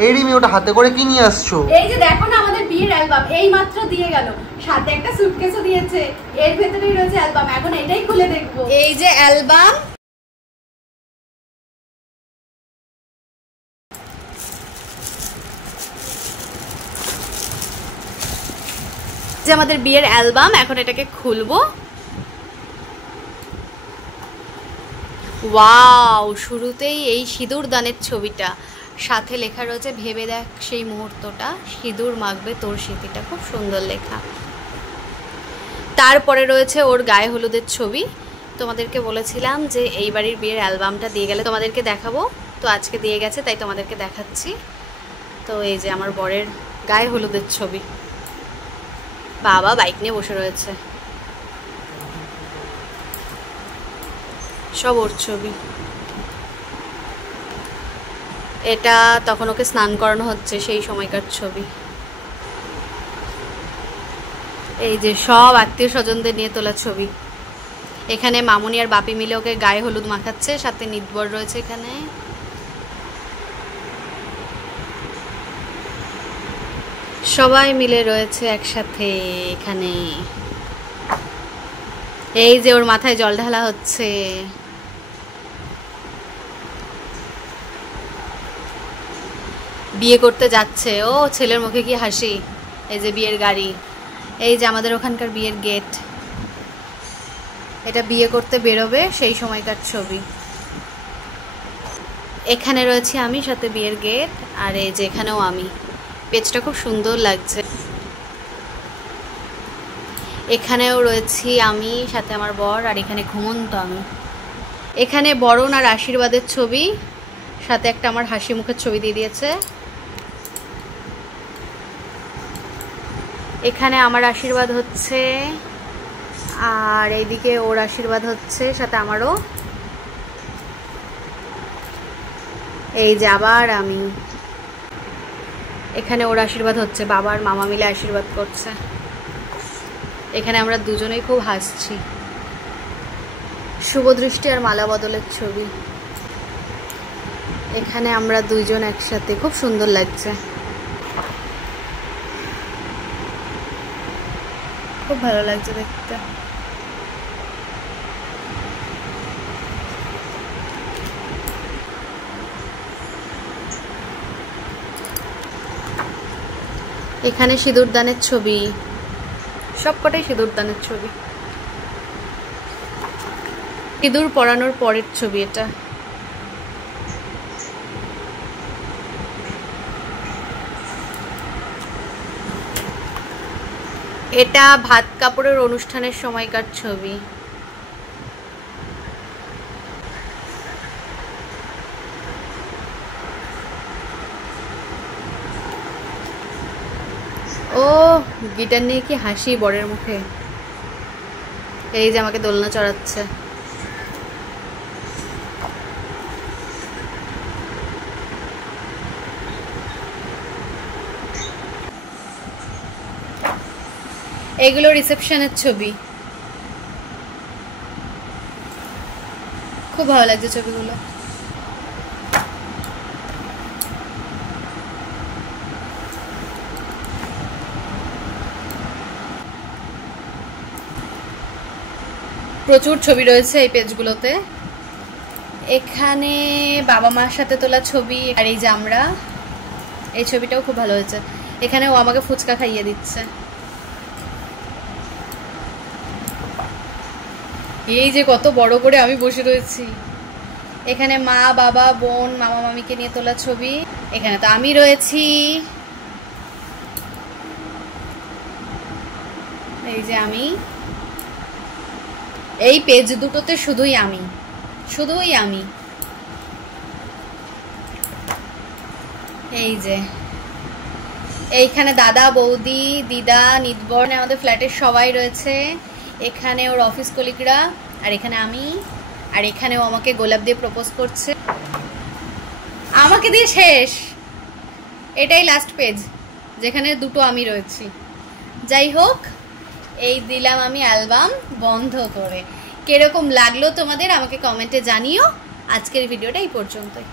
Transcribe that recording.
এই রিমি ওটা হাতে করে কি নিয়ে আসছো? এই যে দেখো না আমাদের বিয়ের অ্যালবাম এই মাত্র দিয়ে গেল, সাথে একটা সুটকেসও দিয়েছে, এর ভেতরেই রয়েছে অ্যালবাম। এখন এটাই খুলে দেখবো। এই যে অ্যালবাম, যে আমাদের বিয়ের অ্যালবাম। এখন এটাকে খুলবো। ওয়াও, শুরুতেই এই সিঁদুর দানের ছবিটা, সাথে লেখা রয়েছে ভেবে দেখ সেই মুহূর্তটা, সিঁদুর মাখবে তোর স্মৃতিটা। খুব সুন্দর লেখা। তারপরে রয়েছে ওর গায়ে হলুদের ছবি। তোমাদেরকে বলেছিলাম যে এই বাড়ির বিয়ের অ্যালবামটা দিয়ে গেলে তোমাদেরকে দেখাবো, তো আজকে দিয়ে গেছে তাই তোমাদেরকে দেখাচ্ছি। তো এই যে আমার বরের গায়ে হলুদের ছবি, বাবা বাইক নিয়ে বসে রয়েছে, সব ওর ছবি। এটা তখন ওকে স্নান করানো হচ্ছে সেই সময়কার ছবি। এই যে সব আত্মীয় স্বজনদের নিয়ে তোলা ছবি। এখানে মামুনি আর বাপি মিলে ওকে গায়ে হলুদ মাখাচ্ছে, সাথে নিতবর রয়েছে এখানে। সবাই মিলে রয়েছে একসাথে এখানে। এই যে ওর মাথায় জল ঢালা হচ্ছে। বিয়ে করতে যাচ্ছে ও, ছেলের মুখে কি হাসি। এই যে বিয়ের গাড়ি, এই যে আমাদের ওখানকার বিয়ের গেট। এটা বিয়ে করতে বেরোবে সেই সময়কার ছবি। এখানে রয়েছি আমি, সাথে বিয়ের গেট, আর এই যে এখানেও আমি। পেজটা খুব সুন্দর লাগছে। এখানেও রয়েছি আমি, সাথে আমার বর, আর এখানে ঘুমন্ত আমি। এখানে বরণ আর আশীর্বাদের ছবি, সাথে একটা আমার হাসি মুখের ছবি দিয়ে দিয়েছে। এখানে আমার আশীর্বাদ হচ্ছে, আর এইদিকে ওর আশীর্বাদ হচ্ছে, সাথে আমারও। এই যে আবার আমি। এখানে ওর আশীর্বাদ হচ্ছে, বাবা আর মামা মিলে আশীর্বাদ করছে। এখানে আমরা দুজনেই খুব হাসছি। শুভদৃষ্টি আর মালা বদলের ছবি। এখানে আমরা দুইজন একসাথে, খুব সুন্দর লাগছে, খুব ভালো লাগছে দেখতে। এখানে সিঁদুরদানের ছবি, সবকটাই সিঁদুরদানের ছবি। সিঁদুর পরানোর পরের ছবি এটা। এটা ভাত কাপড়ের অনুষ্ঠানের সময়কার ছবি। ও গিটার নিয়ে কি হাসি বরের মুখে। এই যে আমাকে দোলনা চড়াচ্ছে। এগুলো রিসেপশনের ছবি, খুব ভালো লাগছে ছবিগুলো। প্রচুর ছবি রয়েছে এই পেজগুলোতে। এখানে বাবা মার সাথে তোলা ছবি, আর এই যে আমরা, এই ছবিটাও খুব ভালো হয়েছে। এখানে ও আমাকে ফুচকা খাইয়ে দিচ্ছে। এই যে কত বড় করে আমি বসে রয়েছি। এখানে মা বাবা বোন মামা মামিকে নিয়ে তোলা ছবি। এখানে তো আমি রয়েছি। এই যে আমি, এই পেজ দুটোতে শুধুই আমি, শুধুই আমি। এই যে এইখানে দাদা বৌদি দিদা নিতবর, আমাদের ফ্ল্যাটের সবাই রয়েছে। এখানে ওর অফিস কলিগরা, আর এখানে আমি, আর এখানেও আমাকে গোলাপ দিয়ে প্রপোজ করছে। আমাকে দিয়ে শেষ, এটাই লাস্ট পেজ যেখানে দুটো আমি রয়েছি। যাই হোক, এই দিলাম আমি অ্যালবাম বন্ধ করে। কিরকম লাগলো তোমাদের আমাকে কমেন্টে জানিও। আজকের ভিডিওটা এই পর্যন্তই।